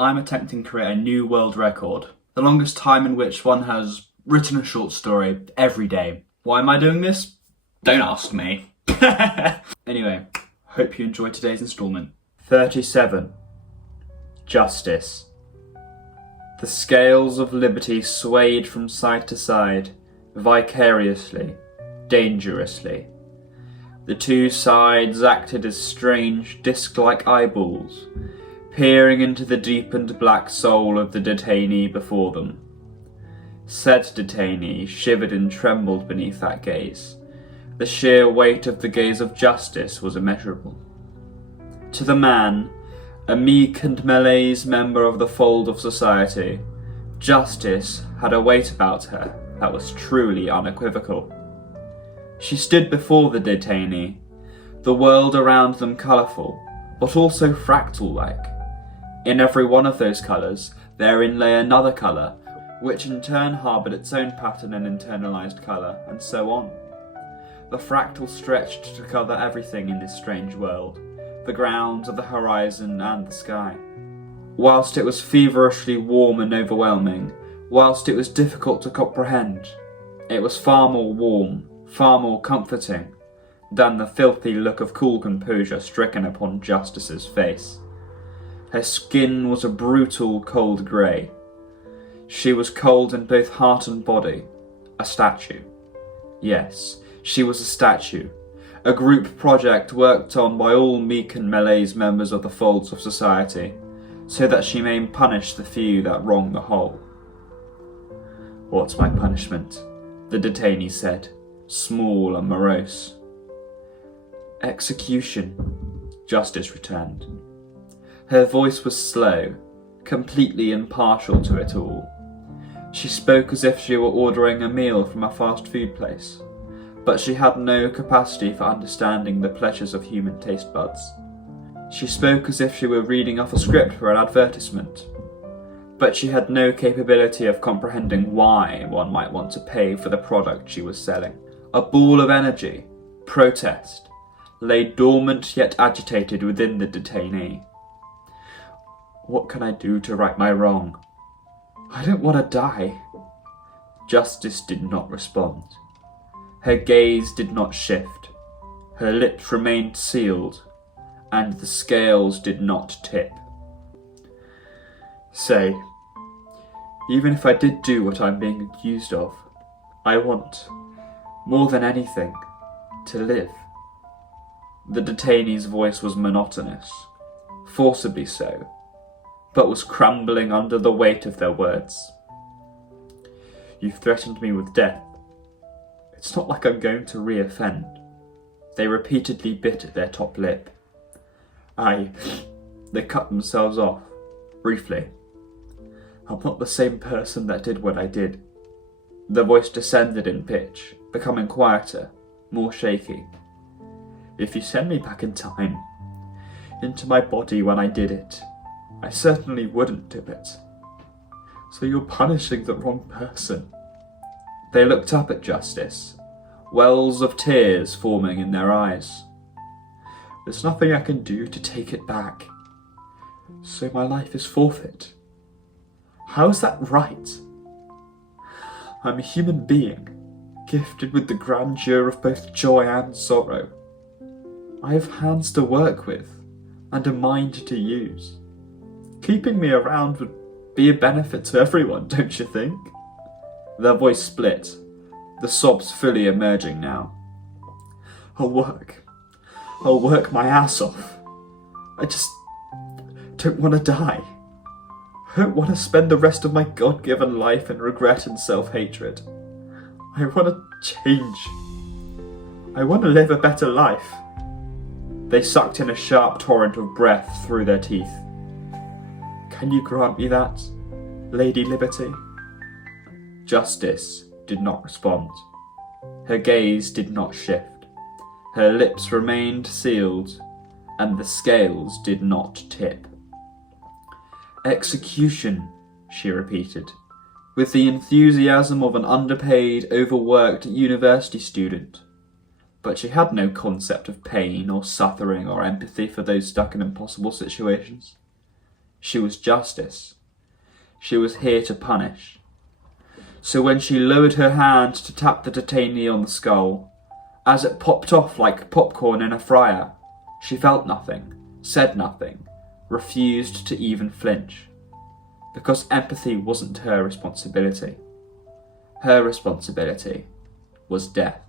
I'm attempting to create a new world record. The longest time in which one has written a short story every day. Why am I doing this? Don't ask me. Anyway, hope you enjoyed today's instalment. 37. Justice. The scales of liberty swayed from side to side, vicariously, dangerously. The two sides acted as strange, disc-like eyeballs, peering into the deepened black soul of the detainee before them. Said detainee shivered and trembled beneath that gaze. The sheer weight of the gaze of justice was immeasurable. To the man, a meek and malaise member of the fold of society, justice had a weight about her that was truly unequivocal. She stood before the detainee, the world around them colourful, but also fractal-like. In every one of those colours, therein lay another colour, which in turn harboured its own pattern and internalised colour, and so on. The fractal stretched to cover everything in this strange world, the ground, the horizon, and the sky. Whilst it was feverishly warm and overwhelming, whilst it was difficult to comprehend, it was far more warm, far more comforting, than the filthy look of cool composure stricken upon Justice's face. Her skin was a brutal, cold grey. She was cold in both heart and body, a statue. Yes, she was a statue, a group project worked on by all meek and malaise members of the folds of society, so that she may punish the few that wrong the whole. "What's my punishment?" the detainee said, small and morose. "Execution," Justice returned. Her voice was slow, completely impartial to it all. She spoke as if she were ordering a meal from a fast food place, but she had no capacity for understanding the pleasures of human taste buds. She spoke as if she were reading off a script for an advertisement, but she had no capability of comprehending why one might want to pay for the product she was selling. A ball of energy, protest, lay dormant yet agitated within the detainee. "What can I do to right my wrong? I don't want to die." Justice did not respond. Her gaze did not shift. Her lips remained sealed, and the scales did not tip. "Say, even if I did do what I'm being accused of, I want, more than anything, to live." The detainee's voice was monotonous, forcibly so, but was crumbling under the weight of their words. "You've threatened me with death. It's not like I'm going to re-offend." They repeatedly bit at their top lip. They cut themselves off, briefly. "I'm not the same person that did what I did." The voice descended in pitch, becoming quieter, more shaky. "If you send me back in time, into my body when I did it, I certainly wouldn't do it. So you're punishing the wrong person." They looked up at Justice, wells of tears forming in their eyes. "There's nothing I can do to take it back. So my life is forfeit. How's that right? I'm a human being, gifted with the grandeur of both joy and sorrow. I have hands to work with, and a mind to use. Keeping me around would be a benefit to everyone, don't you think?" Their voice split, the sobs fully emerging now. I'll work my ass off. I just don't want to die. I don't want to spend the rest of my God-given life in regret and self-hatred. I want to change. I want to live a better life." They sucked in a sharp torrent of breath through their teeth. "Can you grant me that, Lady Liberty?" Justice did not respond. Her gaze did not shift. Her lips remained sealed, and the scales did not tip. "Execution," she repeated, with the enthusiasm of an underpaid, overworked university student. But she had no concept of pain or suffering or empathy for those stuck in impossible situations. She was justice. She was here to punish. So when she lowered her hand to tap the detainee on the skull, as it popped off like popcorn in a fryer, she felt nothing, said nothing, refused to even flinch. Because empathy wasn't her responsibility. Her responsibility was death.